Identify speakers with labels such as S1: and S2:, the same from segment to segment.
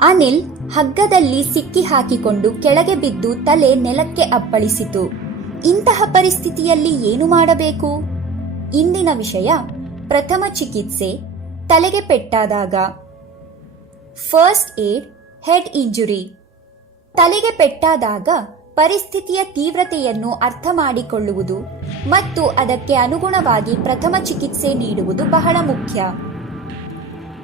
S1: ಅನಿಲ್ ಹಗ್ಗದಲ್ಲಿ ಸಿಕ್ಕಿ ಹಾಕಿಕೊಂಡು ಕೆಳಗೆ ಬಿದ್ದು ತಲೆ ನೆಲಕ್ಕೆ ಅಪ್ಪಳಿಸಿತು. ಇಂತಹ ಪರಿಸ್ಥಿತಿಯಲ್ಲಿ ಏನು ಮಾಡಬೇಕು? ಇಂದಿನ ವಿಷಯ, ಪ್ರಥಮ ಚಿಕಿತ್ಸೆ, ತಲೆಗೆ ಪೆಟ್ಟಾದಾಗ. First aid, head injury. ತಲೆಗೆ ಪೆಟ್ಟಾದಾಗ ಪರಿಸ್ಥಿತಿಯ ತೀವ್ರತೆಯನ್ನು ಅರ್ಥ ಮಾಡಿಕೊಳ್ಳುವುದು ಮತ್ತು ಅದಕ್ಕೆ ಅನುಗುಣವಾಗಿ ಪ್ರಥಮ ಚಿಕಿತ್ಸೆ ನೀಡುವುದು ಬಹಳ ಮುಖ್ಯ.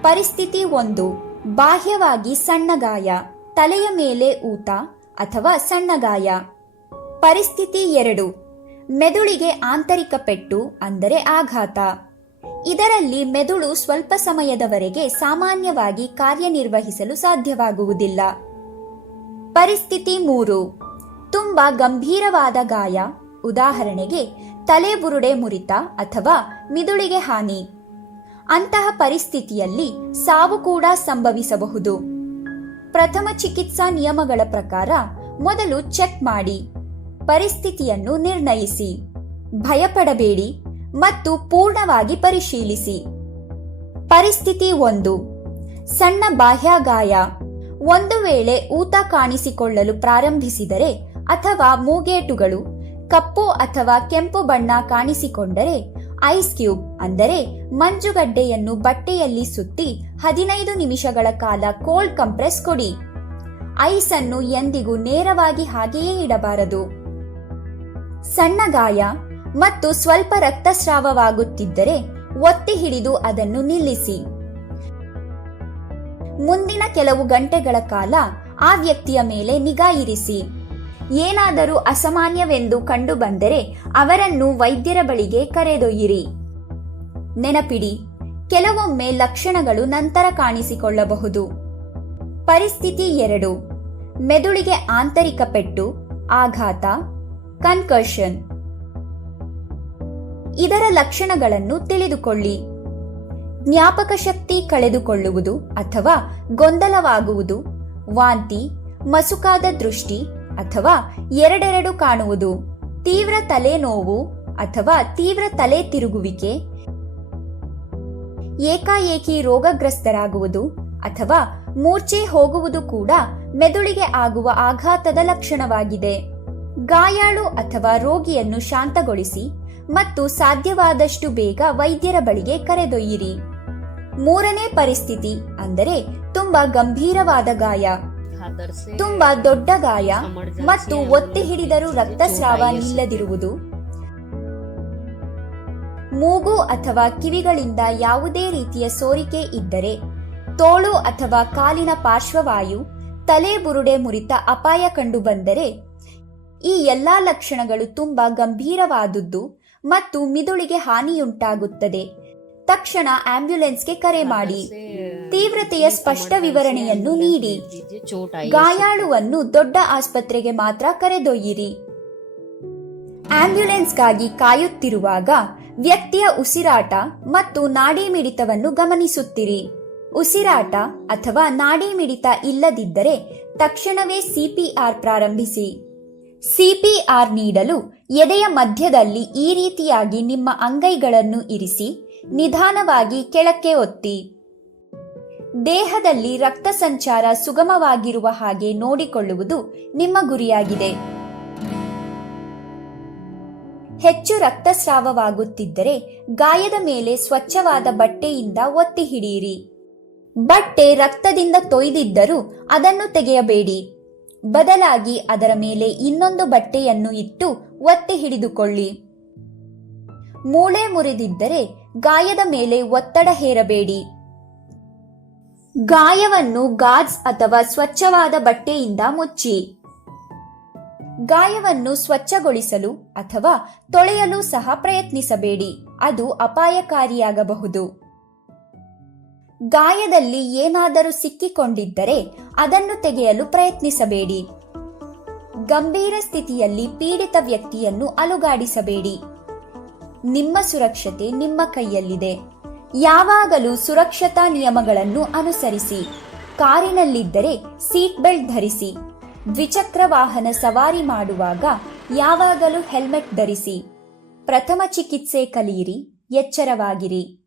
S1: ಪರಿಸ್ಥಿತಿ ಒಂದು. ಬಾಹ್ಯವಾಗಿ ಸಣ್ಣ ಗಾಯ, ತಲೆಯ ಮೇಲೆ ಊತ ಅಥವಾ ಸಣ್ಣ ಗಾಯ. ಪರಿಸ್ಥಿತಿ ಎರಡು. ಮೆದುಳಿಗೆ ಆಂತರಿಕ ಪೆಟ್ಟು ಅಂದರೆ ಆಘಾತ. ಇದರಲ್ಲಿ ಮೆದುಳು ಸ್ವಲ್ಪ ಸಮಯದವರೆಗೆ ಸಾಮಾನ್ಯವಾಗಿ ಕಾರ್ಯನಿರ್ವಹಿಸಲು ಸಾಧ್ಯವಾಗುವುದಿಲ್ಲ. ಪರಿಸ್ಥಿತಿ ಮೂರು. ತುಂಬಾ ಗಂಭೀರವಾದ ಗಾಯ, ಉದಾಹರಣೆಗೆ ತಲೆ ಬುರುಡೆ ಮುರಿತ ಅಥವಾ ಮಿದುಳಿಗೆ ಹಾನಿ. ಅಂತಹ ಪರಿಸ್ಥಿತಿಯಲ್ಲಿ ಸಾವು ಕೂಡ ಸಂಭವಿಸಬಹುದು. ಪ್ರಥಮ ಚಿಕಿತ್ಸಾ ನಿಯಮಗಳ ಪ್ರಕಾರ ಮೊದಲು ಚೆಕ್ ಮಾಡಿ, ಪರಿಸ್ಥಿತಿಯನ್ನು ನಿರ್ಣಯಿಸಿ, ಭಯಪಡಬೇಡಿ ಮತ್ತು ಪೂರ್ಣವಾಗಿ ಪರಿಶೀಲಿಸಿ. ಪರಿಸ್ಥಿತಿ ಒಂದು, ಸಣ್ಣ ಬಾಹ್ಯಗಾಯ, ಒಂದು ವೇಳೆ ಊತ ಕಾಣಿಸಿಕೊಳ್ಳಲು ಪ್ರಾರಂಭಿಸಿದರೆ ಅಥವಾ ಮೂಗೇಟುಗಳು, ಕಪ್ಪು ಅಥವಾ ಕೆಂಪು ಬಣ್ಣ ಕಾಣಿಸಿಕೊಂಡರೆ ಐಸ್ ಕ್ಯೂಬ್, ಅಂದರೆ ಮಂಜುಗಡ್ಡೆಯನ್ನು ಬಟ್ಟೆಯಲ್ಲಿ ಸುತ್ತಿ ಹದಿನೈದು ನಿಮಿಷಗಳ ಕಾಲ ಕೋಲ್ಡ್ ಕಂಪ್ರೆಸ್ ಕೊಡಿ. ಐಸ್ ಅನ್ನು ಎಂದಿಗೂ ನೇರವಾಗಿ ಹಾಗೆಯೇ ಇಡಬಾರದು. ಸಣ್ಣ ಗಾಯ ಮತ್ತು ಸ್ವಲ್ಪ ರಕ್ತಸ್ರಾವವಾಗುತ್ತಿದ್ದರೆ ಒತ್ತಿ ಹಿಡಿದು ಅದನ್ನು ನಿಲ್ಲಿಸಿ. ಮುಂದಿನ ಕೆಲವು ಗಂಟೆಗಳ ಕಾಲ ಆ ವ್ಯಕ್ತಿಯ ಮೇಲೆ ನಿಗಾ ಇರಿಸಿ. ಏನಾದರೂ ಅಸಾಮಾನ್ಯವೆಂದು ಕಂಡುಬಂದರೆ ಅವರನ್ನು ವೈದ್ಯರ ಬಳಿಗೆ ಕರೆದೊಯ್ಯಿರಿ. ನೆನಪಿಡಿ, ಕೆಲವೊಮ್ಮೆ ಲಕ್ಷಣಗಳು ನಂತರ ಕಾಣಿಸಿಕೊಳ್ಳಬಹುದು. ಪರಿಸ್ಥಿತಿ ಎರಡು, ಮೆದುಳಿಗೆ ಆಂತರಿಕ ಪೆಟ್ಟು, ಆಘಾತ, ಕನ್ಕರ್ಷನ್. ಇದರ ಲಕ್ಷಣಗಳನ್ನು ತಿಳಿದುಕೊಳ್ಳಿ. ಜ್ಞಾಪಕ ಶಕ್ತಿ ಕಳೆದುಕೊಳ್ಳುವುದು ಅಥವಾ ಗೊಂದಲವಾಗುವುದು, ವಾಂತಿ, ಮಸುಕಾದ ದೃಷ್ಟಿ ಅಥವಾ ಎರಡೆರಡು ಕಾಣುವುದು. ತೀವ್ರ ತಲೆನೋವು ಅಥವಾ ತೀವ್ರ ತಲೆ ತಿರುಗುವಿಕೆ. ಏಕಾಏಕಿ ರೋಗಗ್ರಸ್ತರಾಗುವುದು ಅಥವಾ ಮೂರ್ಛೆ ಹೋಗುವುದು ಕೂಡ ಮೆದುಳಿಗೆ ಆಗುವ ಆಘಾತದ ಲಕ್ಷಣವಾಗಿದೆ. ಗಾಯಾಳು ಅಥವಾ ರೋಗಿಯನ್ನು ಶಾಂತಗೊಳಿಸಿ ಮತ್ತು ಸಾಧ್ಯವಾದಷ್ಟು ಬೇಗ ವೈದ್ಯರ ಬಳಿಗೆ ಕರೆದೊಯ್ಯಿರಿ. ಮೂರನೇ ಪರಿಸ್ಥಿತಿ ಅಂದರೆ ತುಂಬಾ ಗಂಭೀರವಾದ ಗಾಯ. ತುಂಬಾ ದೊಡ್ಡ ಗಾಯ ಮತ್ತು ಒತ್ತಿ ಹಿಡಿದರೂ ರಕ್ತಸ್ರಾವ ನಿಲ್ಲದಿರುವುದು ಮೂಗು ಅಥವಾ ಕಿವಿಗಳಿಂದ ಯಾವುದೇ ರೀತಿಯ ಸೋರಿಕೆ ಇದ್ದರೆ ತೋಳು ಅಥವಾ ಕಾಲಿನ ಪಾರ್ಶ್ವವಾಯು ತಲೆ ಬುರುಡೆ ಮುರಿತ ಅಪಾಯ ಕಂಡುಬಂದರೆ ಈ ಎಲ್ಲಾ ಲಕ್ಷಣಗಳು ತುಂಬಾ ಗಂಭೀರವಾದುದ್ದು ಮತ್ತು ಮಿದುಳಿಗೆ ಹಾನಿಯುಂಟಾಗುತ್ತದೆ. ತಕ್ಷಣ ಆಂಬ್ಯುಲೆನ್ಸ್ಗೆ ಕರೆ ಮಾಡಿ. ತೀವ್ರತೆಯ ಸ್ಪಷ್ಟ ವಿವರಣೆಯನ್ನು ನೀಡಿ. ಗಾಯಾಳುವನ್ನು ದೊಡ್ಡ ಆಸ್ಪತ್ರೆಗೆ ಮಾತ್ರ ಕರೆದೊಯ್ಯಿರಿ. ಆಂಬ್ಯುಲೆನ್ಸ್ಗಾಗಿ ಕಾಯುತ್ತಿರುವಾಗ ವ್ಯಕ್ತಿಯ ಉಸಿರಾಟ ಮತ್ತು ನಾಡಿ ಮಿಡಿತವನ್ನು ಗಮನಿಸುತ್ತಿರಿ. ಉಸಿರಾಟ ಅಥವಾ ನಾಡಿ ಮಿಡಿತ ಇಲ್ಲದಿದ್ದರೆ ತಕ್ಷಣವೇ ಸಿಪಿಆರ್ ಪ್ರಾರಂಭಿಸಿ. ಸಿಪಿಆರ್ ನೀಡಲು ಎದೆಯ ಮಧ್ಯದಲ್ಲಿ ಈ ರೀತಿಯಾಗಿ ನಿಮ್ಮ ಅಂಗೈಗಳನ್ನು ಇರಿಸಿ. ನಿಧಾನವಾಗಿ ಕೆಳಕ್ಕೆ ಒತ್ತಿ. ದೇಹದಲ್ಲಿ ರಕ್ತ ಸಂಚಾರ ಸುಗಮವಾಗಿರುವ ಹಾಗೆ ನೋಡಿಕೊಳ್ಳುವುದು ನಿಮ್ಮ ಗುರಿಯಾಗಿದೆ. ಹೆಚ್ಚು ರಕ್ತಸ್ರಾವವಾಗುತ್ತಿದ್ದರೆ ಗಾಯದ ಮೇಲೆ ಸ್ವಚ್ಛವಾದ ಬಟ್ಟೆಯಿಂದ ಒತ್ತಿ ಹಿಡಿಯಿರಿ. ಬಟ್ಟೆ ರಕ್ತದಿಂದ ತೊಯ್ದಿದ್ದರೂ ಅದನ್ನು ತೆಗೆಯಬೇಡಿ. ಬದಲಾಗಿ ಅದರ ಮೇಲೆ ಇನ್ನೊಂದು ಬಟ್ಟೆಯನ್ನು ಇಟ್ಟು ಒತ್ತಿ ಹಿಡಿದುಕೊಳ್ಳಿ. ಮೂಳೆ ಮುರಿದಿದ್ದರೆ ಗಾಯದ ಮೇಲೆ ಒತ್ತಡ ಹೇರಬೇಡಿ. ಗಾಯವನ್ನು ಗಾಜ್ ಅಥವಾ ಸ್ವಚ್ಛವಾದ ಬಟ್ಟೆಯಿಂದ ಮುಚ್ಚಿ. ಗಾಯವನ್ನು ಸ್ವಚ್ಛಗೊಳಿಸಲು ಅಥವಾ ತೊಳೆಯಲು ಸಹ ಪ್ರಯತ್ನಿಸಬೇಡಿ. ಅದು ಅಪಾಯಕಾರಿಯಾಗಬಹುದು. ಗಾಯದಲ್ಲಿ ಏನಾದರೂ ಸಿಕ್ಕಿಕೊಂಡಿದ್ದರೆ ಅದನ್ನು ತೆಗೆಯಲು ಪ್ರಯತ್ನಿಸಬೇಡಿ. ಗಂಭೀರ ಸ್ಥಿತಿಯಲ್ಲಿ ಪೀಡಿತ ವ್ಯಕ್ತಿಯನ್ನು ಅಲುಗಾಡಿಸಬೇಡಿ. ನಿಮ್ಮ ಸುರಕ್ಷತೆ ನಿಮ್ಮ ಕೈಯಲ್ಲಿದೆ. ಯಾವಾಗಲೂ ಸುರಕ್ಷತಾ ನಿಯಮಗಳನ್ನು ಅನುಸರಿಸಿ. ಕಾರಿನಲ್ಲಿದ್ದರೆ ಸೀಟ್ ಬೆಲ್ಟ್ ಧರಿಸಿ. ದ್ವಿಚಕ್ರ ವಾಹನ ಸವಾರಿ ಮಾಡುವಾಗ ಯಾವಾಗಲೂ ಹೆಲ್ಮೆಟ್ ಧರಿಸಿ. ಪ್ರಥಮ ಚಿಕಿತ್ಸೆ ಕಲಿಯಿರಿ, ಎಚ್ಚರವಾಗಿರಿ.